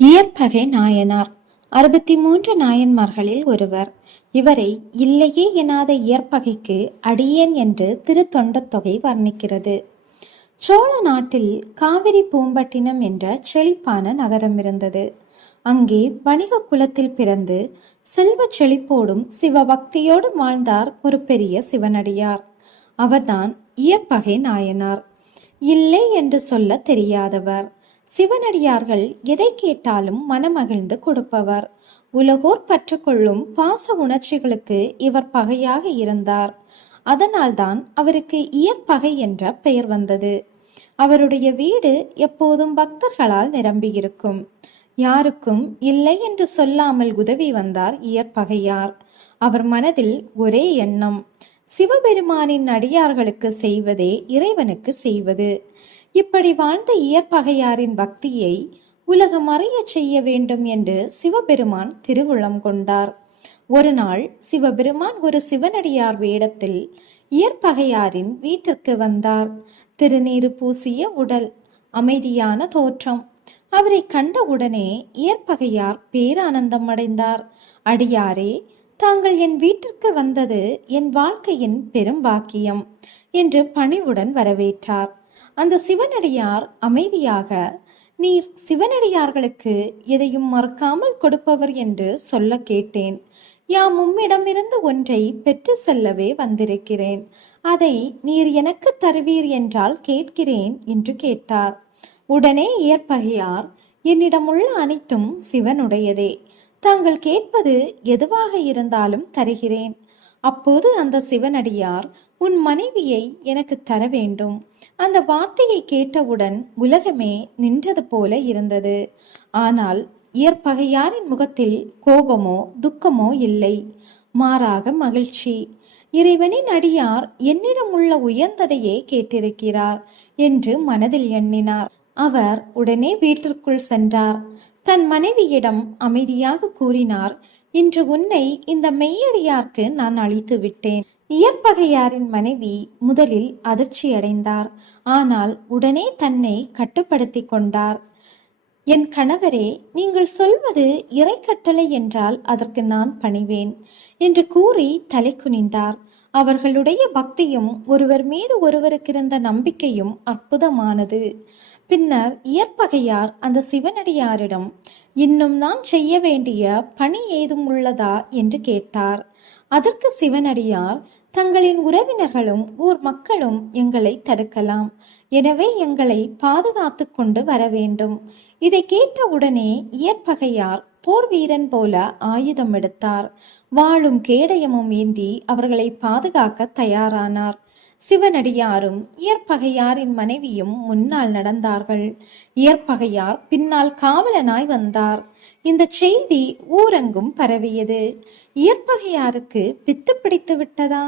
இயற்பகை நாயனார் 63 நாயன்மார்களில் ஒருவர். இவரை இல்லையே எனாத இயற்பகைக்கு அடியேன் என்று திருத்தொண்டத் தொகை வர்ணிக்கிறது. சோழ நாட்டில் காவிரி பூம்பட்டினம் என்ற செழிப்பான நகரம் இருந்தது. அங்கே வணிக குலத்தில் பிறந்து செல்வ செழிப்போடும் சிவபக்தியோடும் வாழ்ந்தார் ஒரு பெரிய சிவனடியார். அவர்தான் இயற்பகை நாயனார். இல்லை என்று சொல்ல தெரியாதவர். சிவனடியார்கள் எதை கேட்டாலும் மனமகிழ்ந்து கொடுப்பவர். உலகோர் பற்றுக்கொள்ளும் பாச உணர்ச்சிகளுக்கு இவர் பகையாக இருந்தார். அதனால்தான் அவருக்கு இயற்பகை என்ற பெயர் வந்தது. அவருடைய வீடு எப்போதும் பக்தர்களால் நிரம்பியிருக்கும். யாருக்கும் இல்லை என்று சொல்லாமல் உதவி வந்தார் இயற்பகையார். அவர் மனதில் ஒரே எண்ணம், சிவபெருமானின் அடியார்களுக்கு செய்வதே இறைவனுக்கு செய்வது. இப்படி வாழ்ந்த இயற்பகையாரின் பக்தியை உலகம் அறிய செய்ய வேண்டும் என்று சிவபெருமான் திருவுளம் கொண்டார். ஒரு நாள் சிவபெருமான் ஒரு சிவனடியார் வேடத்தில் இயற்பகையாரின் வீட்டிற்கு வந்தார். திருநீறு பூசிய உடல், அமைதியான தோற்றம். அவரை கண்டவுடனே இயற்பகையார் பேரானந்தம் அடைந்தார். அடியாரே, தாங்கள் என் வீட்டிற்கு வந்தது என் வாழ்க்கையின் பெரும் பாக்கியம் என்று பணிவுடன் வரவேற்றார். அந்த சிவனடியார் அமைதியாக, நீர் சிவனடியார்களுக்கு எதையும் மறக்காமல் கொடுப்பவர் என்று சொல்ல கேட்டேன். யாம் உம்மிடமிருந்து ஒன்றை பெற்று செல்லவே வந்திருக்கிறேன். அதை நீர் எனக்கு தருவீர் என்றால் கேட்கிறேன் என்று கேட்டார். உடனே இயற்பகையார், என்னிடமுள்ள அனைத்தும் சிவனுடையதே. தாங்கள் கேட்பது எதுவாக இருந்தாலும் தருகிறேன். அப்போது அந்த சிவனடியார், உன் மனைவியை எனக்கு தர வேண்டும். அந்த வார்த்தையை கேட்டவுடன் உலகமே நின்றது போல இருந்தது. ஆனால் இயற்பகையாரின் முகத்தில் கோபமோ துக்கமோ இல்லை, மாறாக மகிழ்ச்சி. இறைவனின் அடியார் என்னிடம் உள்ள உயர்ந்ததையே கேட்டிருக்கிறார் என்று மனதில் எண்ணினார். அவர் உடனே வீட்டிற்குள் சென்றார். தன் மனைவியிடம் அமைதியாக கூறினார், இன்று உன்னை இந்த மெய்யடியார்க்கு நான் அளித்து விட்டேன். இயற்பகையாரின் மனைவி முதலில் அதிர்ச்சி அடைந்தார். ஆனால் உடனே தன்னை கட்டுப்படுத்தி கொண்டார். என் கணவரே, நீங்கள் சொல்வது இறைக்கட்டளை என்றால் அதற்கு நான் பணிவேன் என்று கூறி தலை குனிந்தார். அவர்களுடைய பக்தியும் ஒருவர் மீது ஒருவருக்கு இருந்த நம்பிக்கையும் அற்புதமானது. பின்னர் இயற்பகையார் அந்த சிவனடியாரிடம், இன்னும் நான் செய்ய வேண்டிய பணி ஏதும் உள்ளதா என்று கேட்டார். அதற்கு சிவனடியார், தங்களின் உறவினர்களும் ஊர் மக்களும் எங்களை தடுக்கலாம். எனவே எங்களை பாதுகாத்து கொண்டு வர வேண்டும். இதை கேட்டவுடனே இயற்பகையார் போர் வீரன் போல ஆயுதம் எடுத்தார். வாளும் கேடயமும் ஏந்தி அவர்களை பாதுகாக்க தயாரானார். சிவனடியாரும் இயற்பகையாரின் மனைவியும் முன்னால் நடந்தார்கள். இயற்பகையார் பின்னால் காவலனாய் வந்தார். இந்த செய்தி ஊரெங்கும் பரவியது. இயற்பகையாருக்கு பித்து பிடித்து விட்டதா?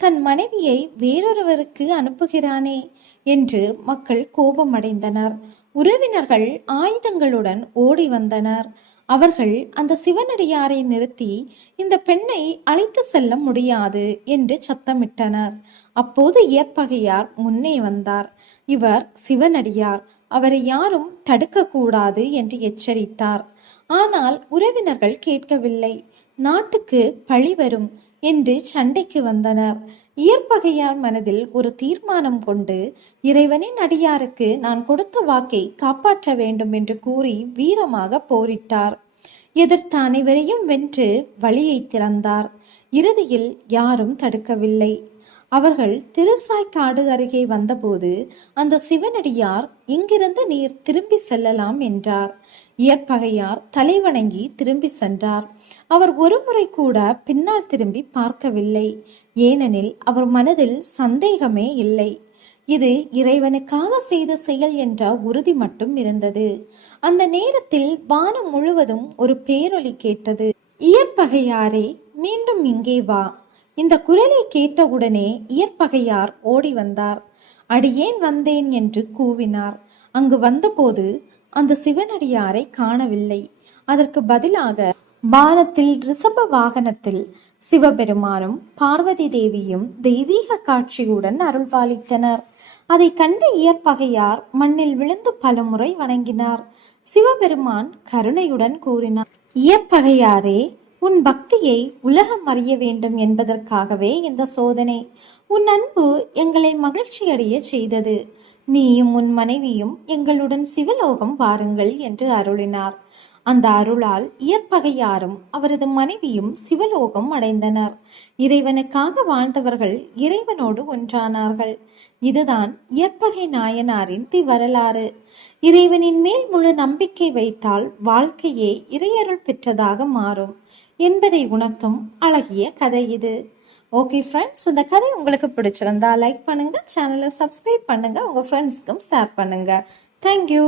தன் மனைவியை வேறொருவருக்கு அனுப்புகிறானே என்று மக்கள் கோபமடைந்தனர். உறவினர்கள் ஆயுதங்களுடன் ஓடி வந்தனர். அவர்கள் அந்த சிவனடியாரை நிறுத்தி, இந்த பெண்ணை அழைத்து செல்ல முடியாது என்று சத்தமிட்டனர். அப்போது இயற்பகையார் முன்னே வந்தார். இவர் சிவனடியார், அவரை யாரும் தடுக்க கூடாது என்று எச்சரித்தார். ஆனால் உறவினர்கள் கேட்கவில்லை. நாட்டுக்கு பழி வரும் என்று சண்டைக்கு வந்தனர். இயற்பகையார் மனதில் ஒரு தீர்மானம் கொண்டு, இறைவனின் அடியாருக்கு நான் கொடுத்த வாக்கை காப்பாற்ற வேண்டும் என்று கூறி வீரமாக போரிட்டார். எதிர்த்த அனைவரையும் வென்று வழியை திறந்தார். இறுதியில் யாரும் தடுக்கவில்லை. அவர்கள் திருசாய்க்காடு அருகே வந்தபோது அந்த சிவனடியார், இங்கிருந்து நீர் திரும்பி செல்லலாம் என்றார். இயற்பகையார் தலைவணங்கி திரும்பி சென்றார். அவர் ஒருமுறை கூட பின்னால் திரும்பி பார்க்கவில்லை. ஏனெனில் அவர் மனதில் சந்தேகமே இல்லை. இது இறைவனுக்காக செய்த செயல் என்ற உறுதி மட்டும் இருந்தது. அந்த நேரத்தில் வானம் முழுவதும் ஒரு பேரொலி கேட்டது. இயற்பகையாரே, மீண்டும் இங்கே வா. இந்த குரலை கேட்டவுடனே இயற்பகையார் ஓடி வந்தார். அடியேன் வந்தேன் என்று கூவினார். அங்கு வந்தபோது அந்த சிவனடியாரை காணவில்லை. அதற்கு பதிலாக வானத்தில் ரிஷப வாகனத்தில் சிவபெருமானும் பார்வதி தேவியும் தெய்வீக காட்சியுடன் அருள்பாலித்தனர். அதை கண்ட இயற்பகையார் மண்ணில் விழுந்து பலமுறை வணங்கினார். சிவபெருமான் கருணையுடன் கூறினார், இயற்பகையாரே, உன் பக்தியை உலகம் அறிய வேண்டும் என்பதற்காகவே இந்த சோதனை. உன் அன்பு எங்களை மகிழ்ச்சியடைய செய்தது. நீயும் உன் மனைவியும் எங்களுடன் சிவலோகம் வாருங்கள் என்று அருளினார். அந்த அருளால் இயற்பகையாரும் அவரது மனைவியும் சிவலோகம் அடைந்தனர். இறைவனுக்காக வாழ்ந்தவர்கள் இறைவனோடு ஒன்றானார்கள். இதுதான் இயற்பகை நாயனாரின் வரலாறு. இறைவனின் மேல் முழு நம்பிக்கை வைத்தால் வாழ்க்கையே இறையருள் பெற்றதாக மாறும் என்பதை உணர்த்தும் அழகிய கதை இது. ஓகே ஃப்ரெண்ட்ஸ், இந்த கதை உங்களுக்கு பிடிச்சிருந்தா லைக் பண்ணுங்க, சேனலை சப்ஸ்கிரைப் பண்ணுங்க, உங்க ஃப்ரெண்ட்ஸ்க்கும் ஷேர் பண்ணுங்க. தேங்க்யூ.